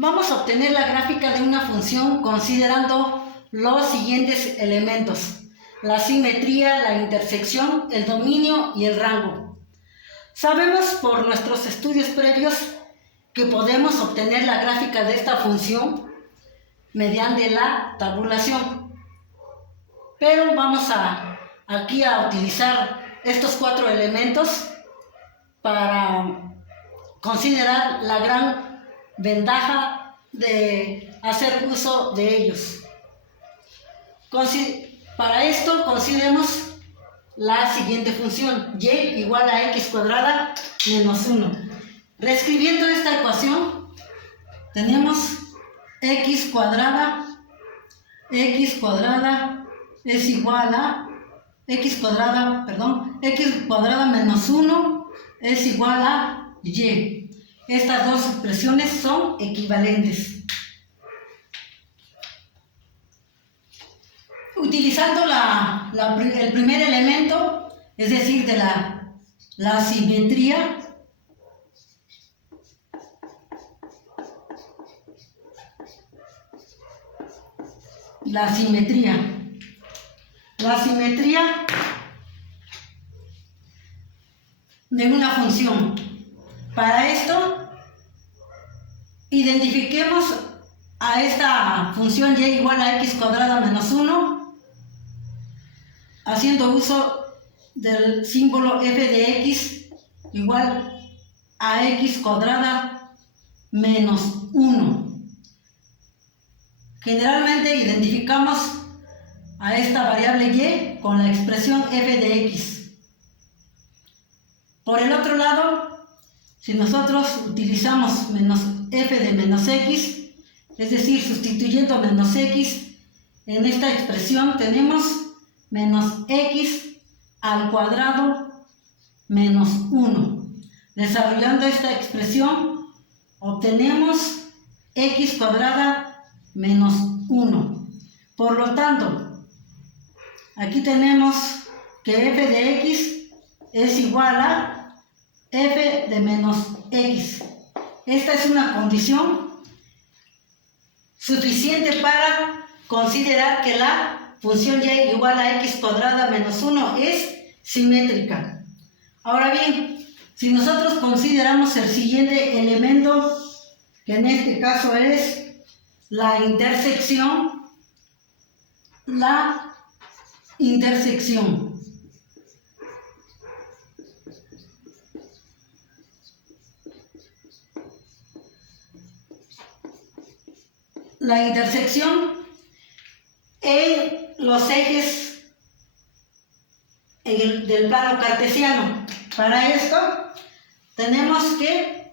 Vamos a obtener la gráfica de una función considerando los siguientes elementos: la simetría, la intersección, el dominio y el rango. Sabemos por nuestros estudios previos que podemos obtener la gráfica de esta función mediante la tabulación. Pero vamos aquí a utilizar estos 4 elementos para considerar la gran ventaja de hacer uso de ellos. Para esto consideremos la siguiente función: y igual a x cuadrada menos 1. Reescribiendo esta ecuación, tenemos x cuadrada es igual a x cuadrada menos 1 es igual a y. Estas dos expresiones son equivalentes. Utilizando el primer elemento, es decir, de la simetría, la simetría de una función. Para esto, identifiquemos a esta función y igual a x cuadrada menos 1, haciendo uso del símbolo f de x igual a x cuadrada menos 1. Generalmente identificamos a esta variable y con la expresión f de x. Por el otro lado, si nosotros utilizamos menos f de menos x, es decir, sustituyendo menos x en esta expresión, tenemos menos x al cuadrado menos 1. Desarrollando esta expresión, obtenemos x cuadrada menos 1. Por lo tanto, aquí tenemos que f de x es igual a f de menos x. Esta es una condición suficiente para considerar que la función y igual a x cuadrada menos 1 es simétrica. Ahora bien, si nosotros consideramos el siguiente elemento, que en este caso es la intersección, La intersección en los ejes del plano cartesiano. Para esto tenemos que,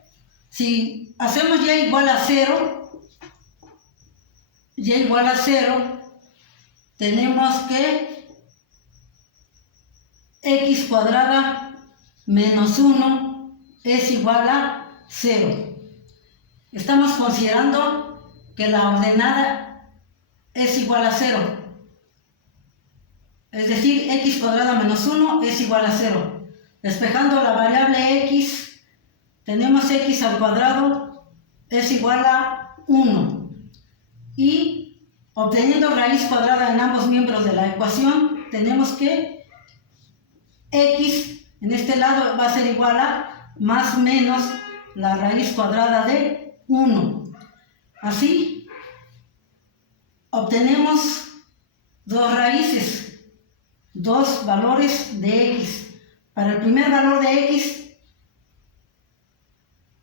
si hacemos y igual a 0, tenemos que x cuadrada menos 1 es igual a 0. Estamos considerando que la ordenada es igual a 0. Es decir, x cuadrada menos 1 es igual a 0. Despejando la variable x, tenemos x al cuadrado es igual a 1. Y obteniendo raíz cuadrada en ambos miembros de la ecuación, tenemos que x en este lado va a ser igual a más menos la raíz cuadrada de 1. Así, obtenemos dos raíces, dos valores de x. Para el primer valor de x,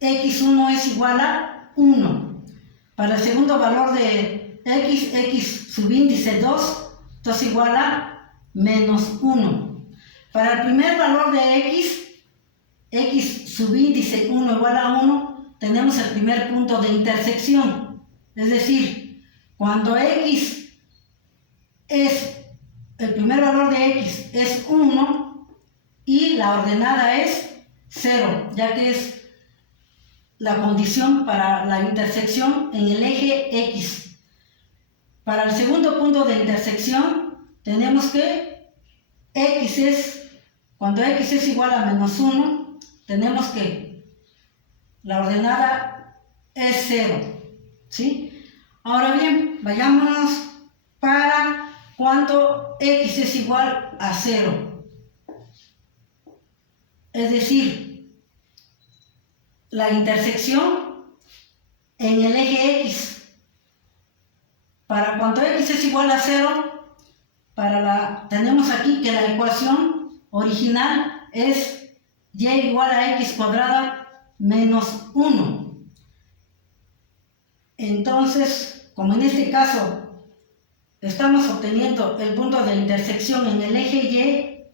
x1 es igual a 1. Para el segundo valor de x subíndice 2, esto es igual a menos 1. Para el primer valor de x subíndice 1 igual a 1, tenemos el primer punto de intersección. Es decir, cuando el primer valor de x es 1 y la ordenada es 0, ya que es la condición para la intersección en el eje x. Para el segundo punto de intersección, tenemos que cuando x es igual a menos 1, tenemos que la ordenada es 0. ¿sí? Ahora bien, vayámonos para cuando x es igual a 0. Es decir, la intersección en el eje x. Para cuando x es igual a 0, tenemos aquí que la ecuación original es y igual a x cuadrada menos 1. Entonces, como en este caso estamos obteniendo el punto de intersección en el eje y,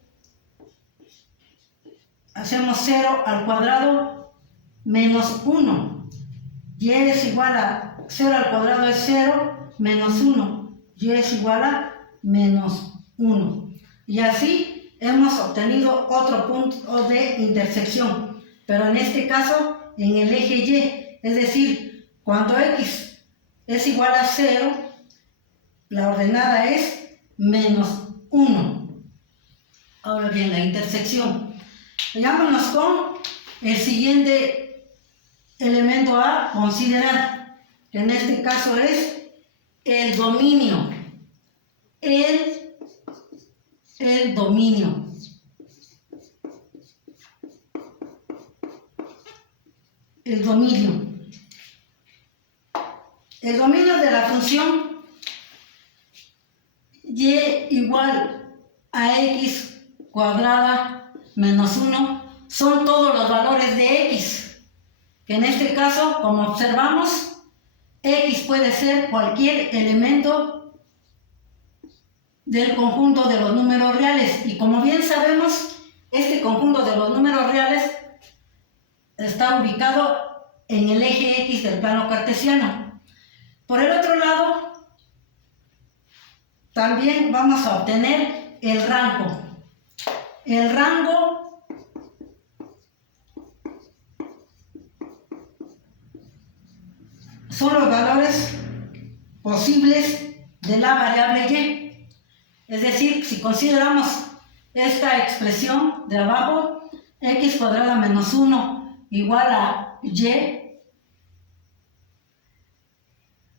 hacemos 0 al cuadrado menos 1. Y es igual a 0 al cuadrado es 0 menos 1. Y es igual a menos 1. Y así hemos obtenido otro punto de intersección, pero en este caso en el eje y. Es decir, cuando x es igual a 0, la ordenada es menos 1. Ahora bien, la intersección. Vayámonos con el siguiente elemento a considerar, que en este caso es el dominio. El dominio. El dominio. El dominio de la función y igual a x cuadrada menos 1 son todos los valores de x, que en este caso, como observamos, x puede ser cualquier elemento del conjunto de los números reales, y como bien sabemos, este conjunto de los números reales está ubicado en el eje x del plano cartesiano. Por el otro lado, también vamos a obtener el rango. El rango son los valores posibles de la variable y. Es decir, si consideramos esta expresión de abajo, x cuadrada menos 1 igual a y,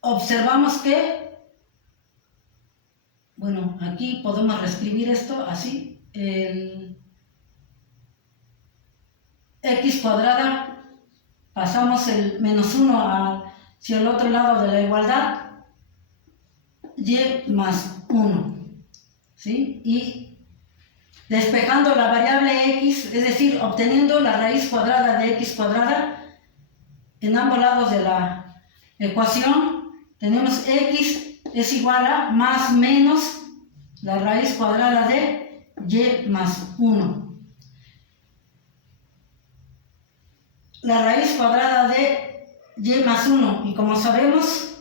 observamos que, bueno, aquí podemos reescribir esto así, el x cuadrada, pasamos el menos 1 hacia el otro lado de la igualdad, y más 1, ¿sí? Y despejando la variable x, es decir, obteniendo la raíz cuadrada de x cuadrada, en ambos lados de la ecuación tenemos x es igual a más menos la raíz cuadrada de y más 1. La raíz cuadrada de y más 1, y como sabemos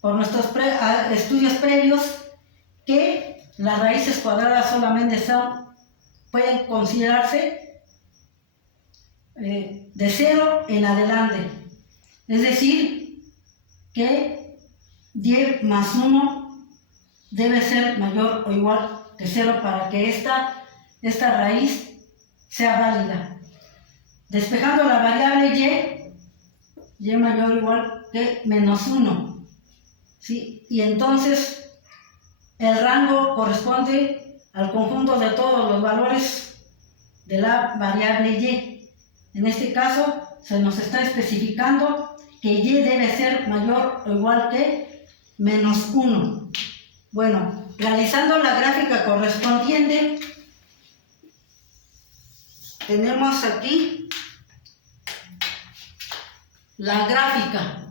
por nuestros estudios previos que las raíces cuadradas solamente pueden considerarse de 0 en adelante. Es decir, que y más 1 debe ser mayor o igual que 0 para que esta raíz sea válida. Despejando la variable y mayor o igual que menos 1. ¿Sí? Y entonces el rango corresponde al conjunto de todos los valores de la variable y. En este caso se nos está especificando que y debe ser mayor o igual que menos 1. Bueno, realizando la gráfica correspondiente, tenemos aquí la gráfica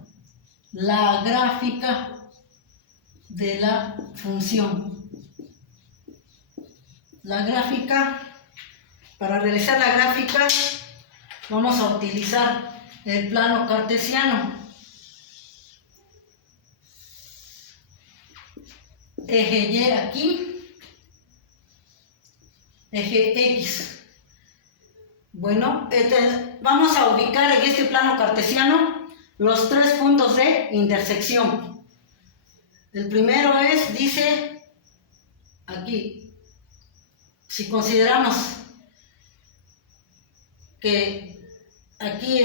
de la función. La gráfica, para realizar la gráfica vamos a utilizar el plano cartesiano. Eje Y aquí, eje X. Bueno, vamos a ubicar en este plano cartesiano los 3 puntos de intersección. El primero dice aquí, si consideramos que aquí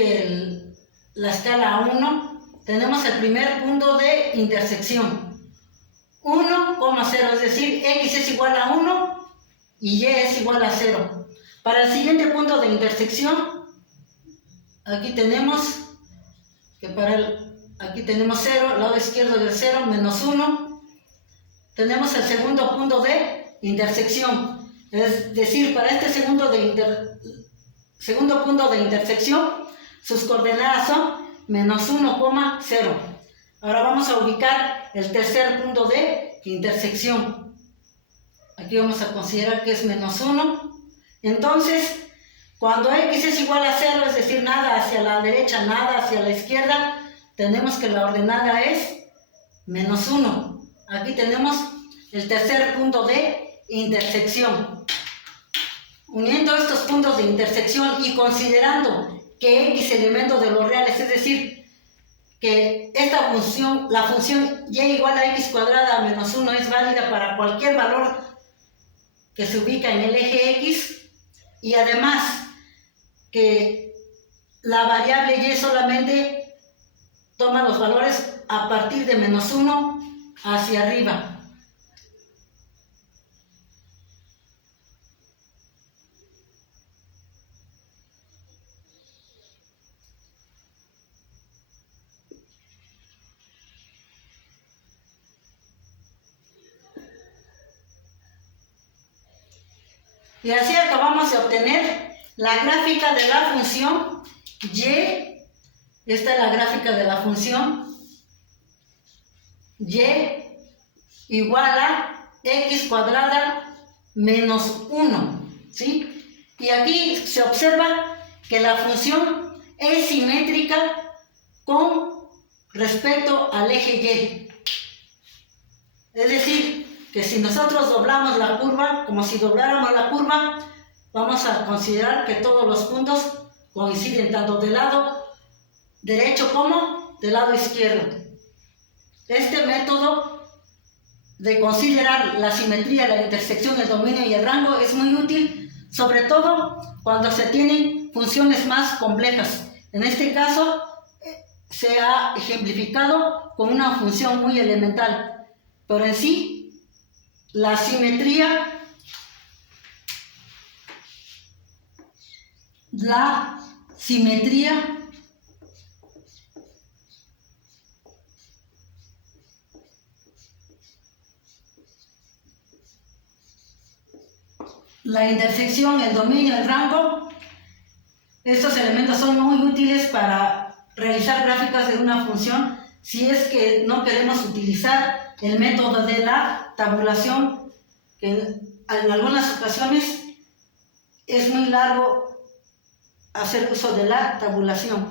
la escala 1 tenemos el primer punto de intersección. 1,0, es decir, x es igual a 1 y y es igual a 0. Para el siguiente punto de intersección, aquí tenemos que aquí tenemos 0, lado izquierdo del 0, menos 1. Tenemos el segundo punto de intersección, es decir, para este segundo punto de intersección, sus coordenadas son menos 1,0. Ahora vamos a ubicar el tercer punto de intersección. Aquí vamos a considerar que es menos 1. Entonces, cuando x es igual a 0, es decir, nada hacia la derecha, nada hacia la izquierda, tenemos que la ordenada es menos 1. Aquí tenemos el tercer punto de intersección. Uniendo estos puntos de intersección y considerando que x elemento de los reales, es decir, que esta función, la función y igual a x cuadrada menos 1 es válida para cualquier valor que se ubica en el eje x, y además que la variable y solamente toma los valores a partir de menos 1 hacia arriba. Y así acabamos de obtener la gráfica de la función y. Esta es la gráfica de la función y igual a x cuadrada menos 1, ¿sí? Y aquí se observa que la función es simétrica con respecto al eje y. Es decir, que si nosotros doblamos la curva, como si dobláramos la curva, vamos a considerar que todos los puntos coinciden tanto del lado derecho como del lado izquierdo. Este método de considerar la simetría, la intersección, el dominio y el rango es muy útil, sobre todo cuando se tienen funciones más complejas. En este caso, se ha ejemplificado con una función muy elemental, pero en sí, la simetría, la intersección, el dominio, el rango, estos elementos son muy útiles para realizar gráficas de una función si es que no queremos utilizar el método de la tabulación, que en algunas ocasiones es muy largo hacer uso de la tabulación.